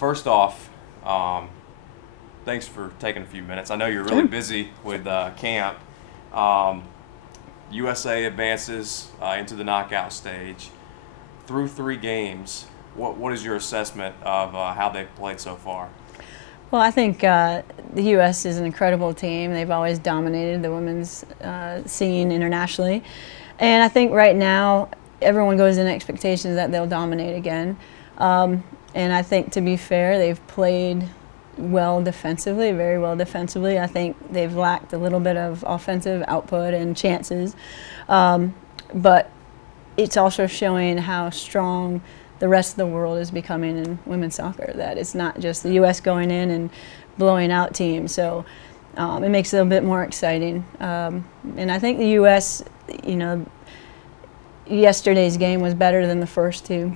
First off, thanks for taking a few minutes. I know you're really busy with camp. USA advances into the knockout stage. Through 3 games, what is your assessment of how they've played so far? Well, I think the U.S. is an incredible team. They've always dominated the women's scene internationally. And I think right now everyone goes in expectations that they'll dominate again. And I think, to be fair, they've played well defensively, very well defensively. I think they've lacked a little bit of offensive output and chances. But it's also showing how strong the rest of the world is becoming in women's soccer, that it's not just the U.S. going in and blowing out teams. So it makes it a bit more exciting. And I think the U.S., you know, yesterday's game was better than the first 2.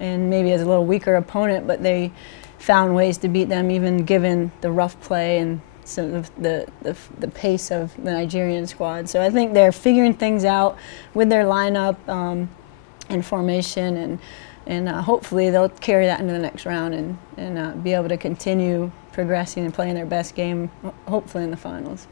And maybe as a little weaker opponent, but they found ways to beat them, even given the rough play and some of the pace of the Nigerian squad. So I think they're figuring things out with their lineup and formation, and hopefully they'll carry that into the next round and be able to continue progressing and playing their best game, hopefully in the finals.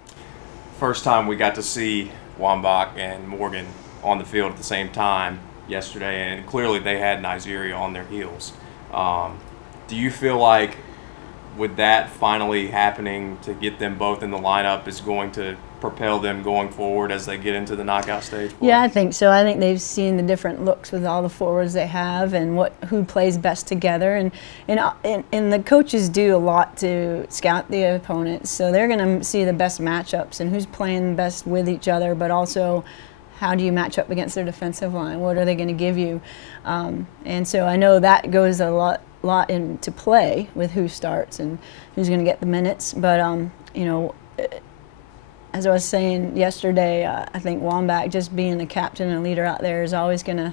First time we got to see WACH and Morgan on the field at the same time yesterday, and clearly they had Nigeria on their heels. Do you feel like with that finally happening to get them both in the lineup is going to propel them going forward as they get into the knockout stage? Yeah, I think so. I think they've seen the different looks with all the forwards they have and who plays best together. And the coaches do a lot to scout the opponents, so they're going to see the best matchups and who's playing best with each other, but also how do you match up against their defensive line? What are they going to give you? And so I know that goes a lot into play with who starts and who's going to get the minutes. But you know, as I was saying yesterday, I think WACH, just being the captain and leader out there, is always going to.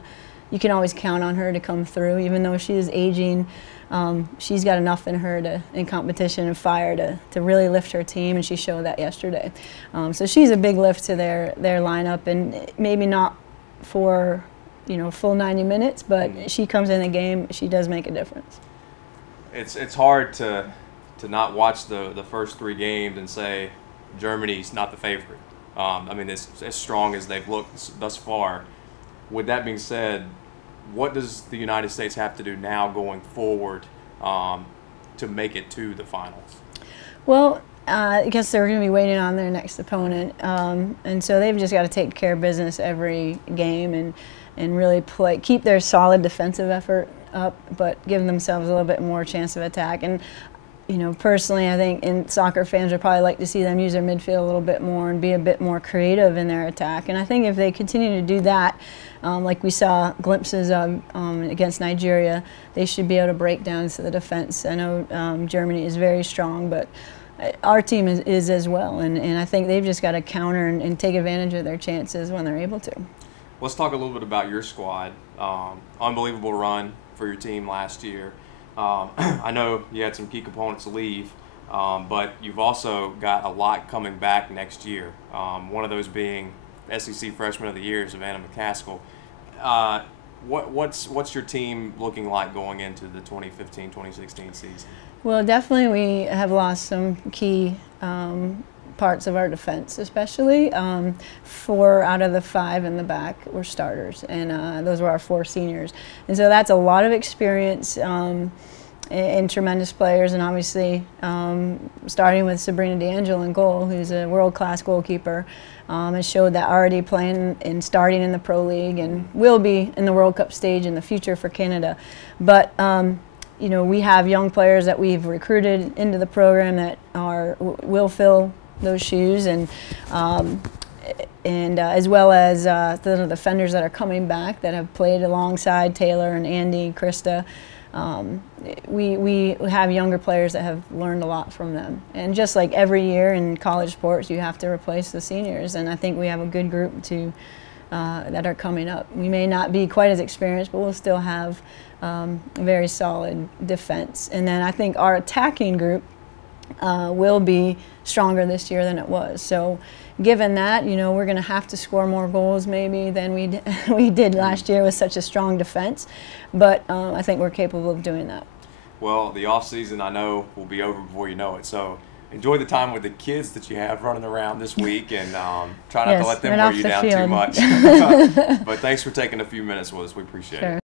You can always count on her to come through, even though she is aging. She's got enough in her in competition and fire to really lift her team, and she showed that yesterday. So she's a big lift to their lineup, and maybe not for full 90 minutes, but she comes in the game, she does make a difference. It's hard to not watch the first 3 games and say Germany's not the favorite. I mean, as strong as they've looked thus far. With that being said, what does the United States have to do now going forward to make it to the finals? Well, I guess they're going to be waiting on their next opponent, and so they've just got to take care of business every game and really keep their solid defensive effort up, but give themselves a little bit more chance of attack. And personally, I think soccer fans would probably like to see them use their midfield a little bit more and be a bit more creative in their attack. And I think if they continue to do that, like we saw glimpses of against Nigeria, they should be able to break down to the defense. I know Germany is very strong, but our team is as well. And I think they've just got to counter and take advantage of their chances when they're able to. Let's talk a little bit about your squad. Unbelievable run for your team last year. I know you had some key components leave, but you've also got a lot coming back next year. One of those being SEC Freshman of the Year, Savannah McCaskill. What's your team looking like going into the 2015-2016 season? Well, definitely we have lost some key parts of our defense, especially 4 out of the 5 in the back were starters, and those were our 4 seniors. And so that's a lot of experience and tremendous players, and obviously starting with Sabrina D'Angelo in goal, who's a world-class goalkeeper, has showed that already playing and starting in the Pro League and will be in the World Cup stage in the future for Canada. But we have young players that we've recruited into the program that will fill those shoes, and as well as the defenders that are coming back that have played alongside Taylor and Andy, Krista. We have younger players that have learned a lot from them. And just like every year in college sports, you have to replace the seniors, and I think we have a good group that are coming up. We may not be quite as experienced, but we'll still have a very solid defense. And then I think our attacking group will be stronger this year than it was. So given that, we're going to have to score more goals maybe than we did last year with such a strong defense. But I think we're capable of doing that. Well, the off season I know will be over before you know it. So enjoy the time with the kids that you have running around this week, and try not to let them wear you down too much. But thanks for taking a few minutes with us. We appreciate it.